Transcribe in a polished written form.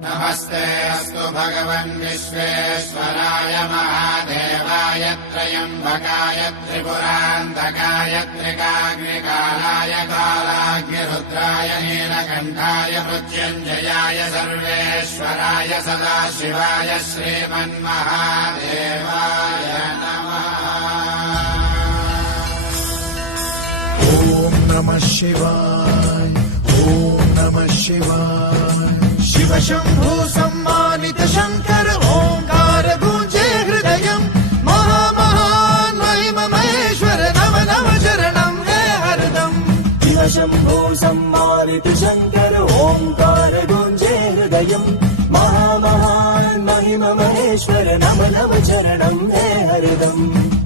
नमस्ते अस्तु भगवन् विश्वेश्वराय महादेवाय त्र्यम्बकाय त्रिपुरान्तकाय त्रिकाग्निकालाय कालाग्निरुद्राय नीलकण्ठाय मृत्युञ्जयाय सर्वेश्वराय सदाशिवाय श्रीमन्महादेवाय नमः। ॐ नमः शिवाय, ॐ नमः शिवाय। शिव शंभु सम्मानित शंकर ओंकार गूंजे हृदयम्। महामहान् महिम महेश्वर नव नव शरणं हे हरदम्। शिव शंभु सम्मानित शंकर ओंकार गूंजे हृदयम्। महामहान् महिम महेश्वर नव नव शरणं हे हरदम्।